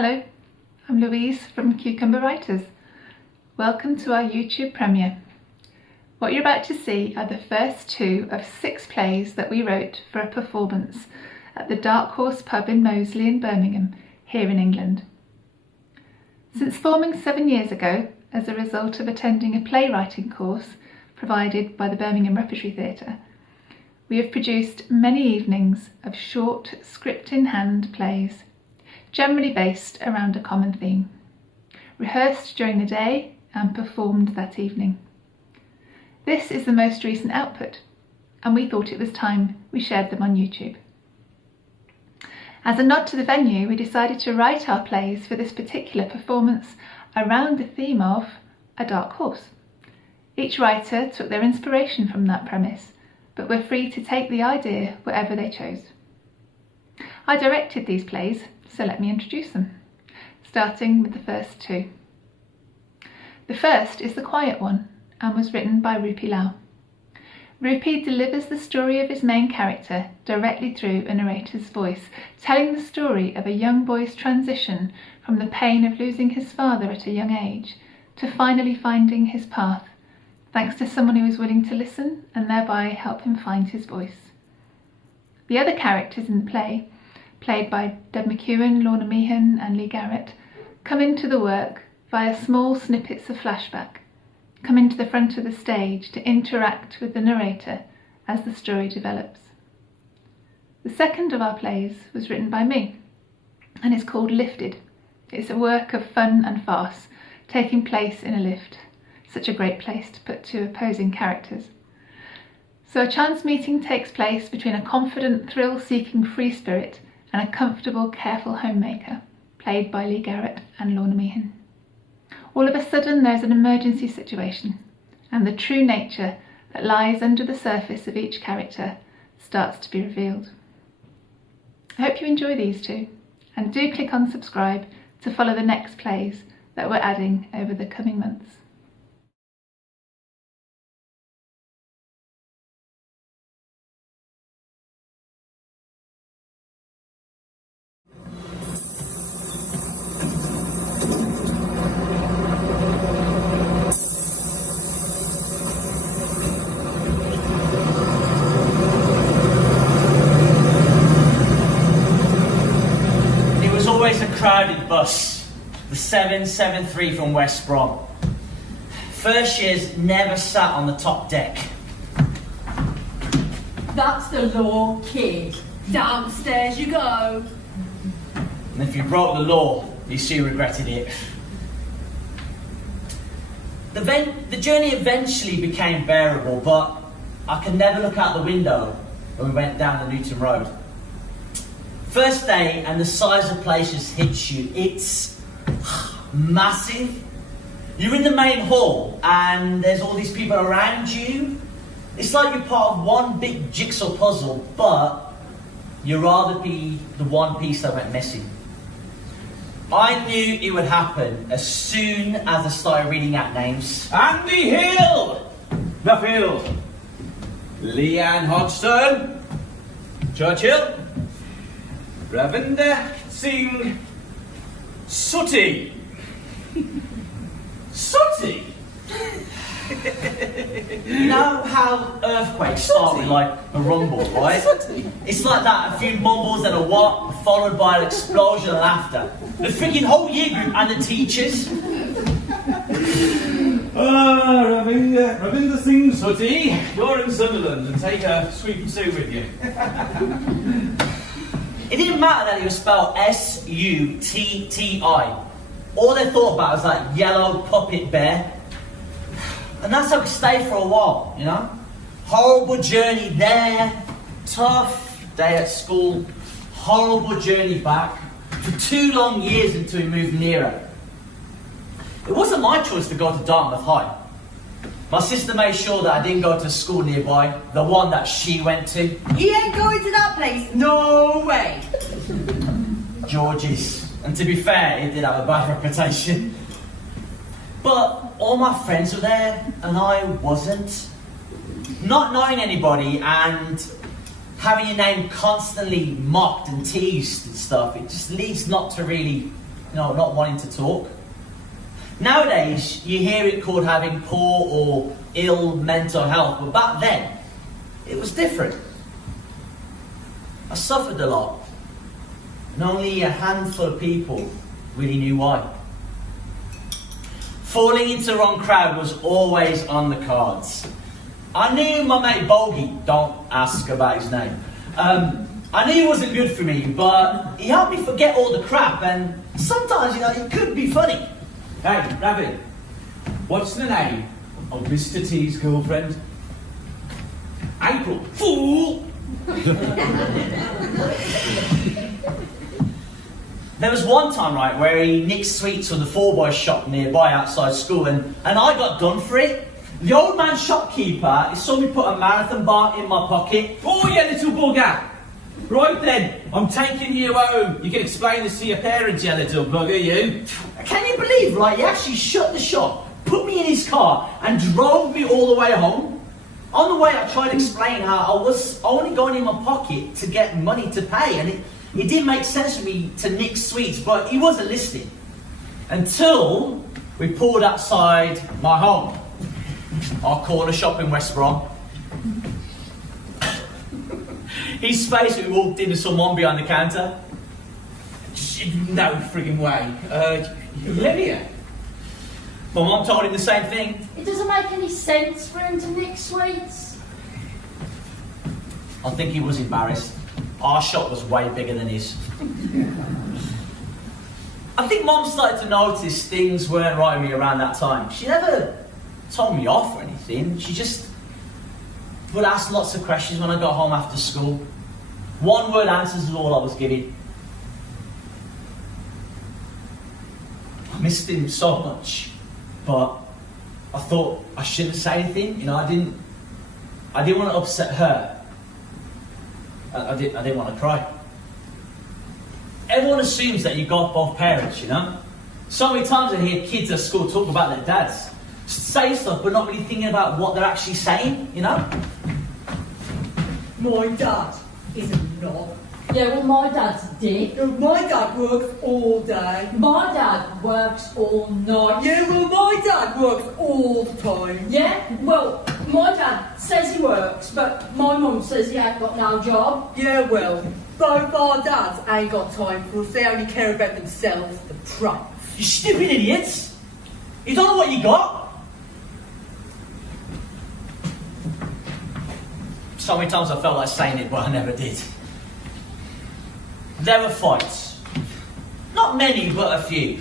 Hello, I'm Louise from Cucumber Writers. Welcome to our YouTube premiere. What you're about to see are the first two of 6 plays that we wrote for a performance at the Dark Horse pub in Moseley in Birmingham, here in England. Since forming 7 years ago as a result of attending a playwriting course provided by the Birmingham Repertory Theatre, we have produced many evenings of short, script-in-hand plays, generally based around a common theme, rehearsed during the day and performed that evening. This is the most recent output, and we thought it was time we shared them on YouTube. As a nod to the venue, we decided to write our plays for this particular performance around the theme of a dark horse. Each writer took their inspiration from that premise, but were free to take the idea wherever they chose. I directed these plays, so let me introduce them, starting with the first two. The first is the quiet one and was written by Rupi Lal. Rupi delivers the story of his main character directly through a narrator's voice, telling the story of a young boy's transition from the pain of losing his father at a young age to finally finding his path, thanks to someone who is willing to listen and thereby help him find his voice. The other characters in the play, played by Deborah McEwan, Lorna, Meehan and Garrett, come into the work via small snippets of flashback, come into the front of the stage to interact with the narrator as the story develops. The second of our plays was written by me and is called Lifted. It's a work of fun and farce taking place in a lift. Such a great place to put two opposing characters. So a chance meeting takes place between a confident, thrill-seeking free spirit and a comfortable, careful homemaker, played by Garrett and Lorna Meehan. All of a sudden there's an emergency situation, and the true nature that lies under the surface of each character starts to be revealed. I hope you enjoy these two, and do click on subscribe to follow the next plays that we're adding over the coming months. Always a crowded bus, the 773 from West Brom. First years never sat on the top deck. That's the law, kid. Downstairs you go. And if you broke the law, you soon regretted it. The journey eventually became bearable, but I could never look out the window when we went down the Newton Road. First day and the size of the place just hits you. It's massive. You're in the main hall and there's all these people around you. It's like you're part of one big jigsaw puzzle, but you'd rather be the one piece that went missing. I knew it would happen as soon as I started reading out names. Andy Hill, Duffield, Leanne Hodgson, Churchill, Ravinder Singh, Sooty. Sooty? You know how earthquakes start with like a rumble, right? It's like that, a few mumbles and a what, followed by an explosion of laughter. The freaking whole year group and the teachers. Ravinder Singh Sooty, you're in Sunderland and take a sweet and Sue with you. It didn't matter that it was spelled S-U-T-T-I. All they thought about was that yellow puppet bear. And that's how we stayed for a while, you know? Horrible journey there, tough day at school, horrible journey back, for 2 long years until we moved nearer. It wasn't my choice to go to Dartmouth High. My sister made sure that I didn't go to school nearby, the one that she went to. He ain't going to that place, no way. George's. And to be fair, it did have a bad reputation. But all my friends were there, and I wasn't. Not knowing anybody and having your name constantly mocked and teased and stuff, it just leads not to really not wanting to talk. Nowadays, you hear it called having poor or ill mental health, but back then, it was different. I suffered a lot, and only a handful of people really knew why. Falling into the wrong crowd was always on the cards. I knew my mate Bogey, don't ask about his name, I knew he wasn't good for me, but he helped me forget all the crap, and sometimes, it could be funny. Hey, Ravi, what's the name of Mr. T's girlfriend? April. Fool! There was one time, right, where he nicked sweets from the 4-boy shop nearby outside school, and I got done for it. The old man shopkeeper, he saw me put a marathon bar in my pocket. Oh, you little bugger! Right then, I'm taking you home. You can explain this to your parents, you little bugger, you. Can you believe, right, he actually shut the shop, put me in his car, and drove me all the way home? On the way, I tried to explain how I was only going in my pocket to get money to pay, and it didn't make sense for me to nick sweets, but he wasn't listening. Until we pulled outside my home, our corner shop in West Brom. His face when we walked in, someone behind the counter. No friggin' way. Lydia. My mum told him the same thing. It doesn't make any sense for him to nick sweets. I think he was embarrassed. Our shop was way bigger than his. I think Mum started to notice things weren't right with me around that time. She never told me off or anything. She just would ask lots of questions when I got home after school. One-word answers was all I was given. I missed him so much, but I thought I shouldn't say anything. I didn't want to upset her. I didn't want to cry. Everyone assumes that you got both parents, So many times I hear kids at school talk about their dads. Say stuff, but not really thinking about what they're actually saying, My dad is a knob. Yeah, well, my dad's a dick. My dad works all day. My dad works all night. Yeah, well, my dad works all the time. Yeah, well, my dad says he works, but my mum says he ain't got no job. Yeah, well, both our dads ain't got time for us. They only care about themselves, the tramps. You stupid idiots! You don't know what you got? So many times I felt like saying it, but I never did. There were fights. Not many, but a few.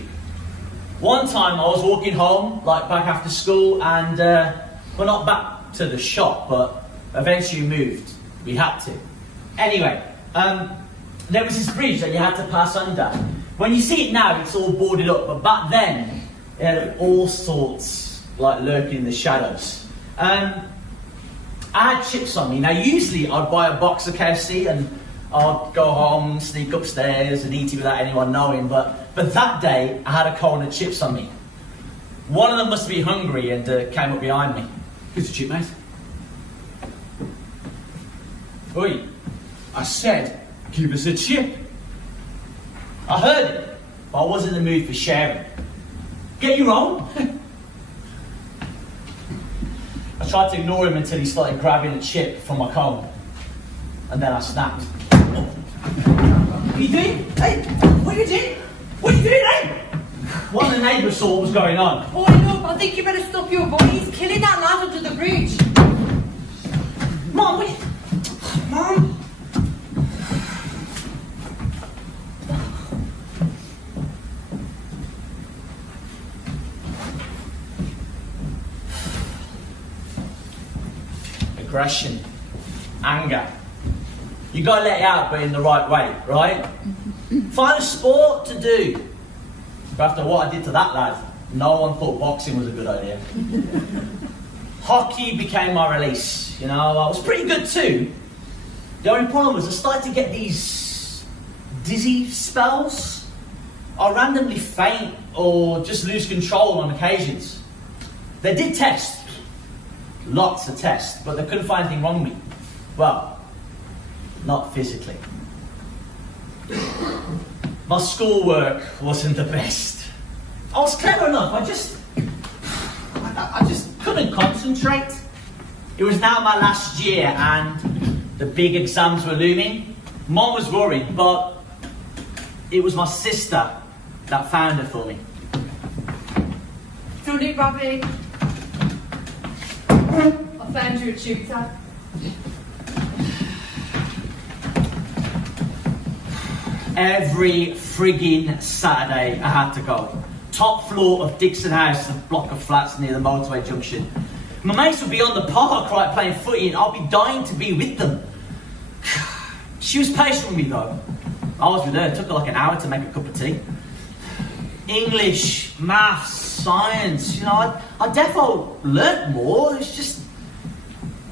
One time I was walking home, back after school, and, not back to the shop, but eventually moved. We had to. Anyway, there was this bridge that you had to pass under. When you see it now, it's all boarded up, but back then, it had all sorts, lurking in the shadows. I had chips on me. Now, usually I'd buy a box of KFC and I'd go home, sneak upstairs and eat it without anyone knowing, but that day, I had a cone of chips on me. One of them must be hungry and came up behind me. Here's a chip, mate. Oi, I said, give us a chip. I heard it, but I wasn't in the mood for sharing. Get your own. I tried to ignore him until he started grabbing a chip from my cone. And then I snapped. What are you doing? Hey, what are you doing? What are you doing, hey? One of the neighbours saw what was going on. Boy, look, I think you better stop your boy. He's killing that lad under the bridge. Mum, what Mum? Aggression, anger. You gotta let it out, but in the right way, right? Find a sport to do. But after what I did to that lad, no one thought boxing was a good idea. Hockey became my release. I was pretty good too. The only problem was I started to get these dizzy spells. I randomly faint or just lose control on occasions. They did test. Lots of tests, but they couldn't find anything wrong with me. Well, not physically. My schoolwork wasn't the best. I was clever enough, I just couldn't concentrate. It was now my last year and the big exams were looming. Mom was worried, but it was my sister that found it for me. Found it, Robbie. I found you a tutor. Every frigging Saturday I had to go. Top floor of Dixon House, a block of flats near the motorway junction. My mates would be on the park, right, playing footy, and I'd be dying to be with them. She was patient with me though. I was with her, it took her like an hour to make a cup of tea. English, maths, science, I defo learnt more, it's just,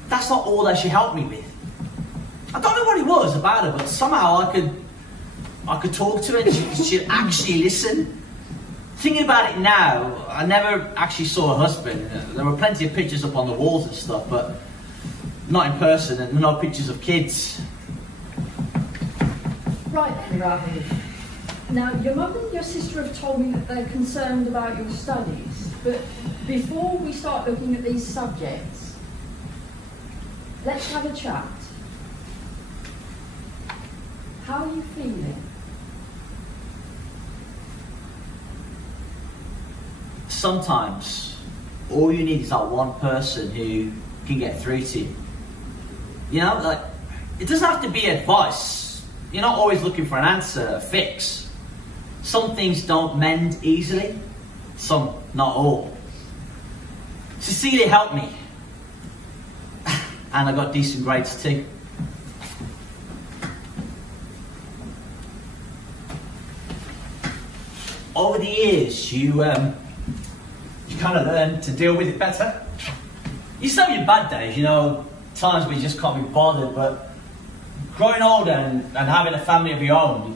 that's not all that she helped me with. I don't know what it was about her, but somehow I could talk to her and she'd actually listen. Thinking about it now, I never actually saw her husband. There were plenty of pictures up on the walls and stuff, but not in person, and no pictures of kids. Right then, Ravi. Now, your mum and your sister have told me that they're concerned about your studies, but before we start looking at these subjects, let's have a chat. How are you feeling? Sometimes, all you need is that one person who can get through to you. Like, it doesn't have to be advice. You're not always looking for an answer, a fix. Some things don't mend easily, some, not all. Cecilia helped me. And I got decent grades too. Over the years, you kind of learn to deal with it better. You still have your bad days, times where you just can't be bothered, but growing older and having a family of your own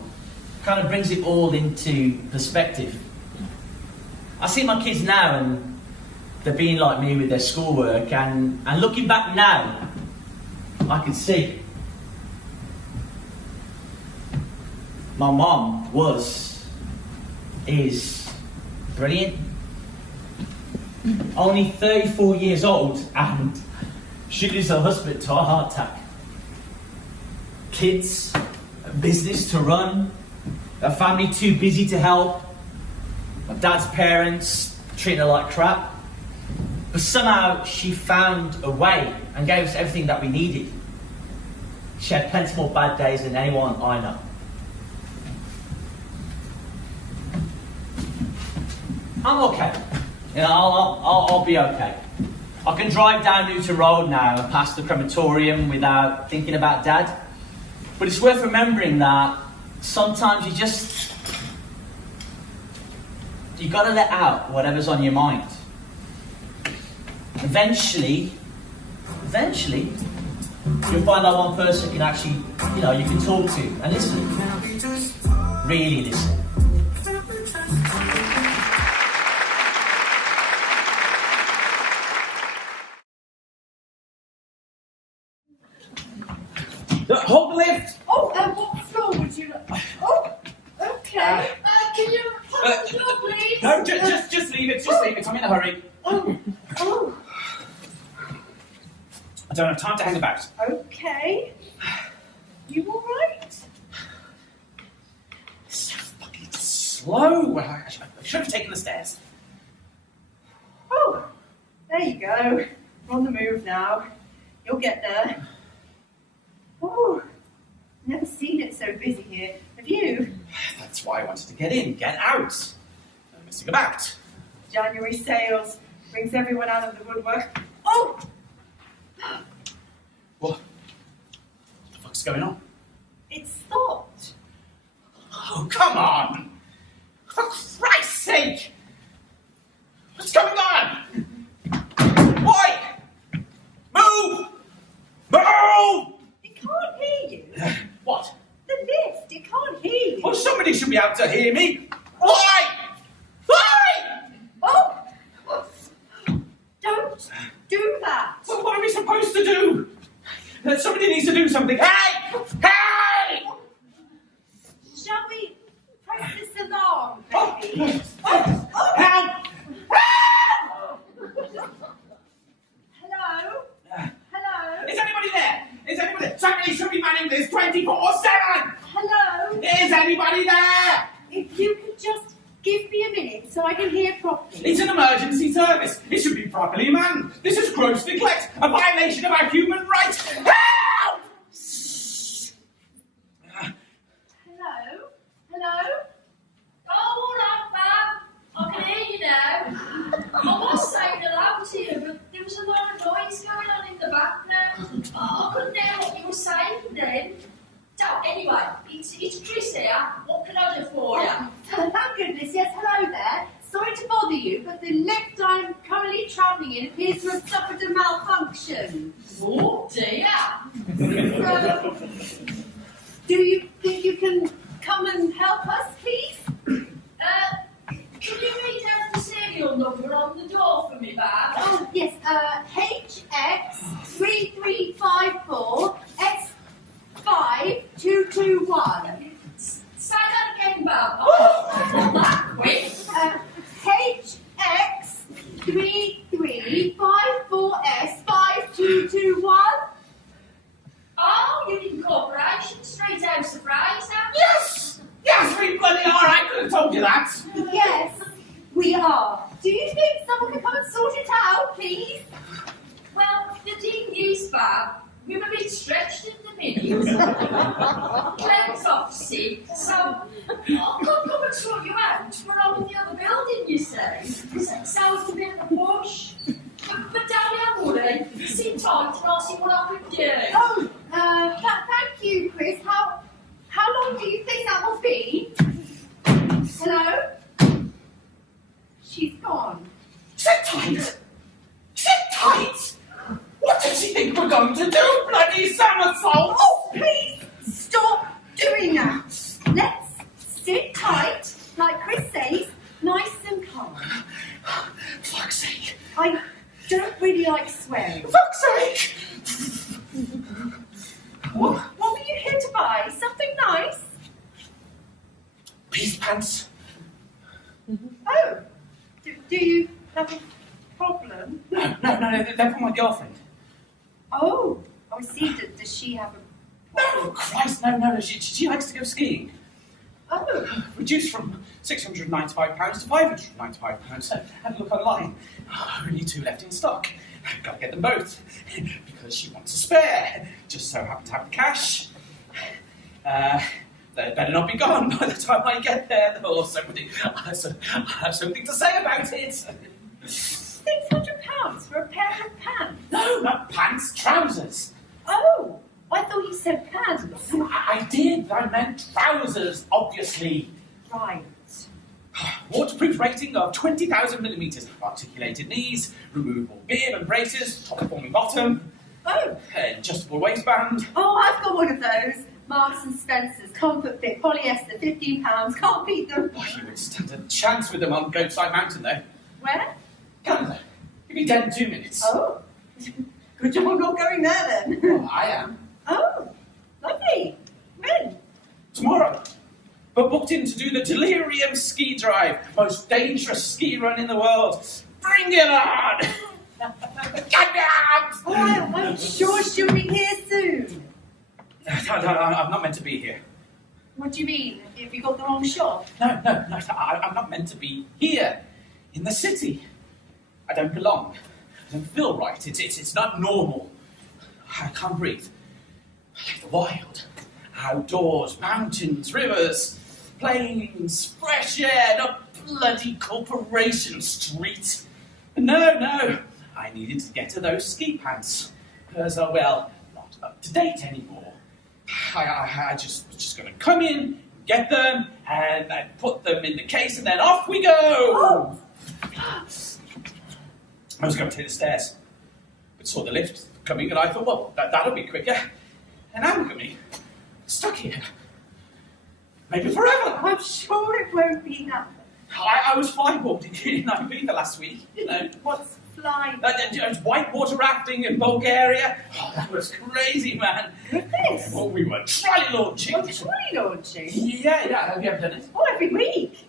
kind of brings it all into perspective. I see my kids now and they're being like me with their schoolwork, and looking back now, I can see my mum is brilliant. Only 34 years old, and she loses her husband to a heart attack. Kids, a business to run, a family too busy to help. My dad's parents treating her like crap. But somehow she found a way and gave us everything that we needed. She had plenty more bad days than anyone I know. I'm okay. I'll be okay. I can drive down Newton Road now and past the crematorium without thinking about Dad. But it's worth remembering that sometimes you gotta let out whatever's on your mind. Eventually, you'll find that one person you can actually, you can talk to and listen. Really listen. Hold the lift! Oh, what floor would you like? Oh, okay. Can you put the floor, please? No, just leave it, just leave it. I'm in a hurry. Oh. I don't have time to hang about. Okay. You all right? So fucking slow. I should have taken the stairs. Oh, there you go. We're on the move now. You'll get there. Oh, never seen it so busy here. Have you? That's why I wanted to get in, get out. No messing about. January sales brings everyone out of the woodwork. Oh! What the fuck's going on? It stopped. Oh, come on! For Christ's sake! What's going on? Why? Move! Move! It can't hear you. What? The lift, it can't hear you. Well, somebody should be able to hear me. Why? Why? Oh! Don't do that. Well, what are we supposed to do? Somebody needs to do something. Hey! Hey! Shall we press Help! Hello? Hello? Is anybody there? Is anybody there? Somebody should be manning this 24/7! Hello? Is anybody there? If you could just give me a minute so I can hear properly. It's an emergency service. It should be properly manned. This is gross neglect, a violation of our human rights. Help! Hello? Hello? Oh, all right, Bob. I can hear you now. I was saying aloud to you, but there was a lot of noise going on in the background. I couldn't hear what you were saying then. So, anyway, it's Chris here. What can I do for you? Thank goodness, yes, hello there. Sorry to bother you, but the lift I'm currently travelling in appears to have suffered a malfunction. Oh, dear. So, do you think you can come and help us, please? Can you read out the serial number on the door for me, Bob? Oh, yes, HX3354 S5221. Say that again, Bob. Oh, that quick. HX3354S5221. Oh, you're in corporation, straight out surprise, huh? Yes! Yes, we bloody are! I could have told you that! Yes, we are. Do you think someone can come and sort it out, please? Well, the thing is, Bob, we're a bit stretched in the minute. Claire's off sick, so I can't come and sort you out. We're all in the other building, you say. So it's a bit of a push. But don't worry, sit tight and I'll see what I can do. Oh, thank you, Chris. How long do you think that will be? Hello? She's gone. Sit tight! Sit tight! What does she think we're going to do, bloody somersault? Oh, please stop doing that. Let's sit tight, like Chris says, nice and calm. Fuck's sake! I don't really like swearing. Fuck's sake! What were you here to buy? Something nice? Peace pants. Oh, do you have a problem? No, they're for my girlfriend. Oh, I see. Does she have a problem? No, Christ, no. She likes to go skiing. Oh, Reduced from £695 to £595. So had a look online. Only 2 left in stock. Got to get them both because she wants a spare. Just so happen to have the cash. They better not be gone by the time I get there. Or somebody, I have something to say about it. £600 for a pair of pants? No, not pants, trousers. Oh, I thought you said pants. I did. I meant trousers, obviously. Right. Waterproof rating of 20,000 millimetres. Articulated knees, removable bib and braces, top-forming bottom, Oh, adjustable waistband. oh, I've got one of those. Marks and Spencer's, Comfort Fit, polyester, £15. Can't beat them. Oh, you would stand a chance with them on Goatside Mountain, though. Where? Canada. You'll be dead in 2 minutes. Oh, good job I'm not going there then. Oh, I am. Oh, lovely. When? Tomorrow. But booked in to do the Delirium ski drive. Most dangerous ski run in the world. Bring it on! Oh, I'm sure she'll be here soon. I'm not meant to be here. What do you mean? Have you got the wrong shop? No, I'm not meant to be here. In the city. I don't belong. I don't feel right. It's not normal. I can't breathe. I like the wild. Outdoors, mountains, rivers, plains, fresh air, not bloody Corporation Street. No. I needed to get to those ski pants. Because, well, not up to date anymore. I just going to come in, get them, and I put them in the case, and then off we go! Oh! I was going to take the stairs, but saw the lift coming, and I thought, well, that'll be quicker. And now look at me, stuck here. Maybe forever. I'm sure it won't be that. I was flyboarding in Ibiza last week, you know. What's flying? Whitewater rafting in Bulgaria. Oh, that was crazy, man. Goodness. Oh, we were trolley launching. What's trolley launching? Yeah, have you ever done it? Oh, every week.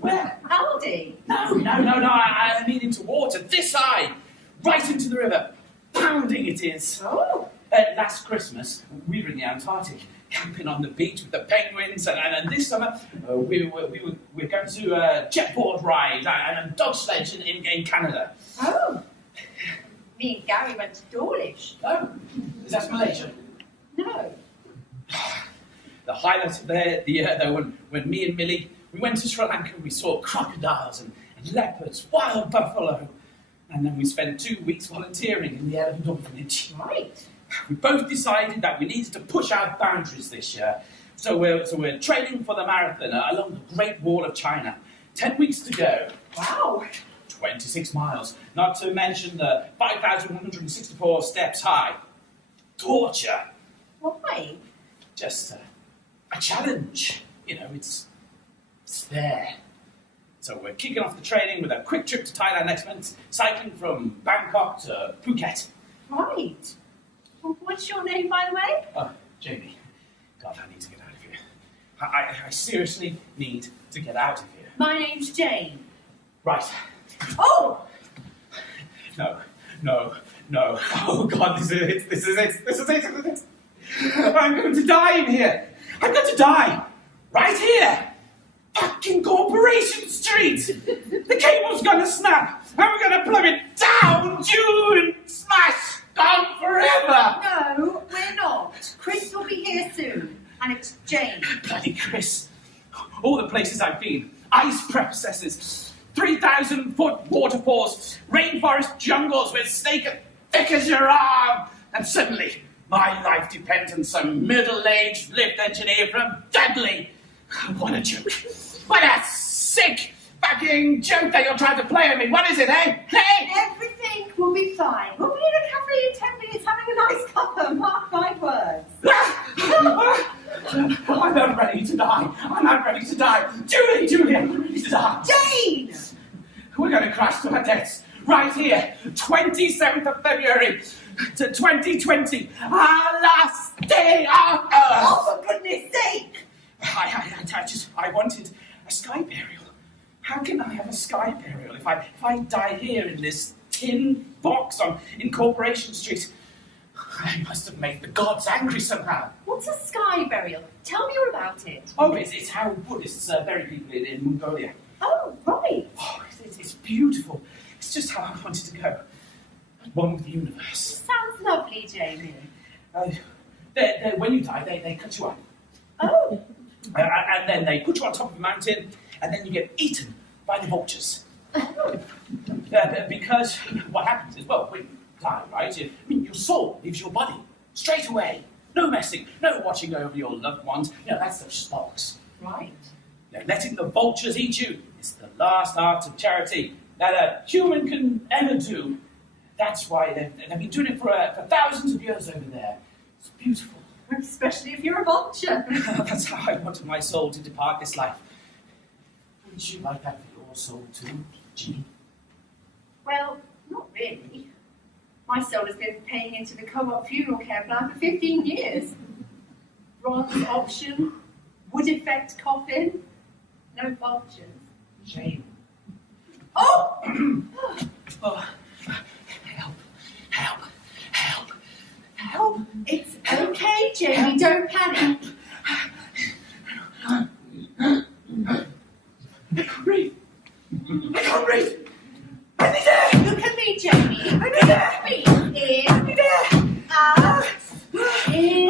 Where? Aldi. No, I mean into water, this high, right into the river. Pounding it is. Oh. Last Christmas, we were in the Antarctic, camping on the beach with the penguins, and this summer, we're going to a jetboard ride and a dog sledge in Canada. Oh. Me and Gary went to Dawlish. Oh, is that Malaysia? No. The highlight of the year, though, when me and Millie, we went to Sri Lanka, we saw crocodiles and leopards, wild buffalo, and then we spent 2 weeks volunteering in the elephant orphanage. Right. We both decided that we needed to push our boundaries this year, so we're training for the marathon along the Great Wall of China. 10 weeks to go. Wow. 26 miles, not to mention the 5,164 steps high. Torture. Why? Just a challenge. You know, it's there. So we're kicking off the training with a quick trip to Thailand next month, cycling from Bangkok to Phuket. Right. Well, what's your name, by the way? Oh, Jamie. God, I need to get out of here. I seriously need to get out of here. My name's Jane. Right. Oh! No. Oh, God, this is it. I'm going to die in here. I'm going to die. Right here. Fucking Corporation Street. The cable's going to snap. And we're going to plumb it down, June, smash, gone forever. No, we're not. Chris will be here soon. And it's Jane. Bloody Chris. All the places I've been. Ice processes. 3,000-foot waterfalls. Rainforest jungles with snake as thick as your arm. And suddenly, my life depends on some middle-aged lift engineer from Dudley. What a joke. What a sick fucking joke that you're trying to play on me. What is it, eh? Hey! Everything will be fine. We'll be in a cafe in 10 minutes having a nice cuppa. Mark my words. I'm not ready to die. Julie, I'm ready to die. Jane! We're going to crash to our deaths right here, 27th of February to 2020, our last day on Earth. Oh, for goodness sake! I wanted a sky burial. How can I have a sky burial if I die here in this tin box in Corporation Street? I must have made the gods angry somehow. What's a sky burial? Tell me all about it. Oh, it's how Buddhists bury people in Mongolia. Oh, right. Oh, it's beautiful. It's just how I wanted to go. One with the universe. Sounds lovely, Jamie. When you die, they cut you up. Oh. And then they put you on top of a mountain, and then you get eaten by the vultures. Because what happens is, well, when you die, right, your soul leaves your body straight away. No messing, no watching over your loved ones. That's the stocks. Right. Letting the vultures eat you is the last act of charity that a human can ever do. That's why they've been doing it for thousands of years over there. It's beautiful. Especially if you're a vulture. That's how I wanted my soul to depart this life. Wouldn't you like that for your soul too, Jean? Well, not really. My soul has been paying into the co-op funeral care plan for 15 years. Bronze option, wood effect coffin, no vultures. Jane. Oh! Oh. Help. It's okay, Jamie, don't panic. I can't breathe. I need air. Look at me, Jamie. I need air. Breathe in, I need air. out, in,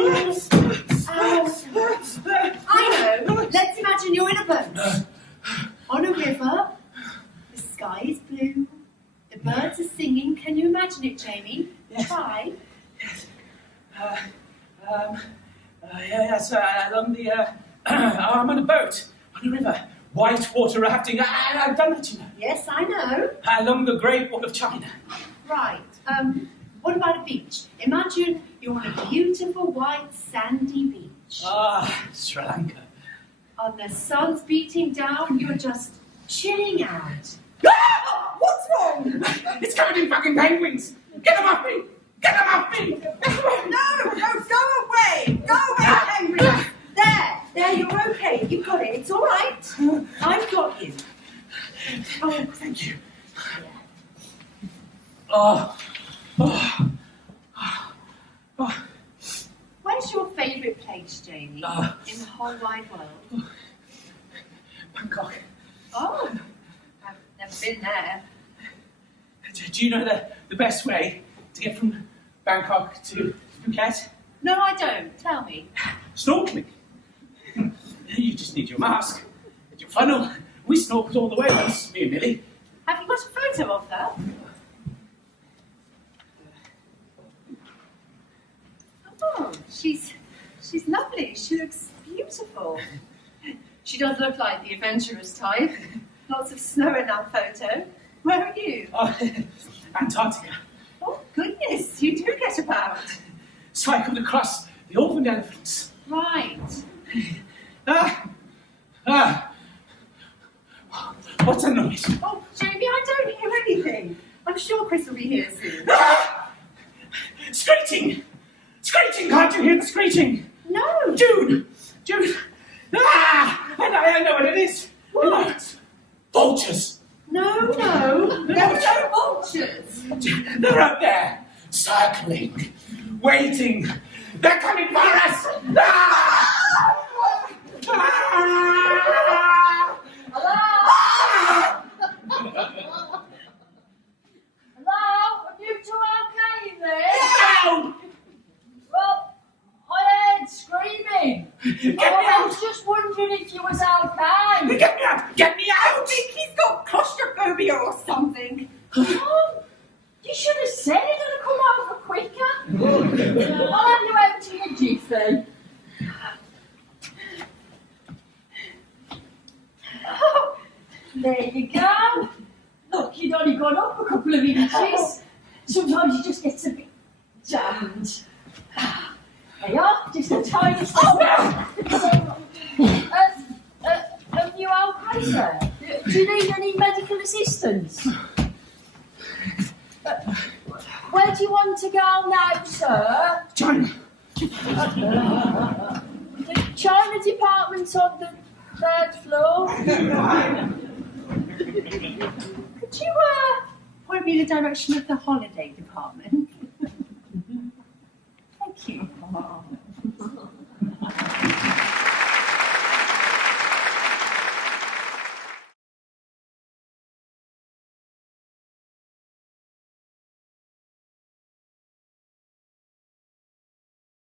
out. I know. Let's imagine you're in a boat. On a river. The sky is blue. The birds are singing. Can you imagine it, Jamie? Yes. Try. Yes. Yes, along the, I'm on a boat, on a river, whitewater rafting, I've done that, you know. Yes, I know. Along the Great Wall of China. Right. What about a beach? Imagine you're on a beautiful white sandy beach. Sri Lanka. And the sun's beating down, you're just chilling out. What's wrong? It's covered in fucking penguins! Get them off me! No, go away! Go away, Henry! There, you're okay. You've got it. It's all right. I've got you. Oh. Oh. Oh. Where's your favourite place, Jamie, in the whole wide world? Bangkok. Oh, I've never been there. Do you know the best way to get from Bangkok to Phuket? No, I don't. Tell me. Snorkeling. You just need your mask and your funnel. We snorkeled all the way once, me and Millie. Have you got a photo of her? Oh, she's lovely. She looks beautiful. She does look like the adventurous type. Lots of snow in that photo. Where are you? Antarctica. Oh, goodness, you do get about. Cycled across the orphaned elephants. Right. What's that noise? Oh, Jamie, I don't hear anything. I'm sure Chris will be here soon. Screeching! Screeching! Can't you hear the screeching? No. Jude! I know what it is. What? Vultures! No. There are no vultures. They're up there, circling, waiting. They're coming for us! Hello? Are you two okay in there? No! Well, I heard screaming. I was just wondering if you was okay. Get me out! Get me I out! think he's got claustrophobia or something. Oh, you should have said it and come over quicker. I'll have you over to your jiffy. Oh, there you go. Look, you'd only gone up a couple of inches. Sometimes you just get a bit jammed. There you are, just a tiny step. Are you okay, sir? Do you need any medical assistance? Where do you want to go now, sir? China! The China department's on the 3rd floor. Could you point me in the direction of the holiday department? Thank you.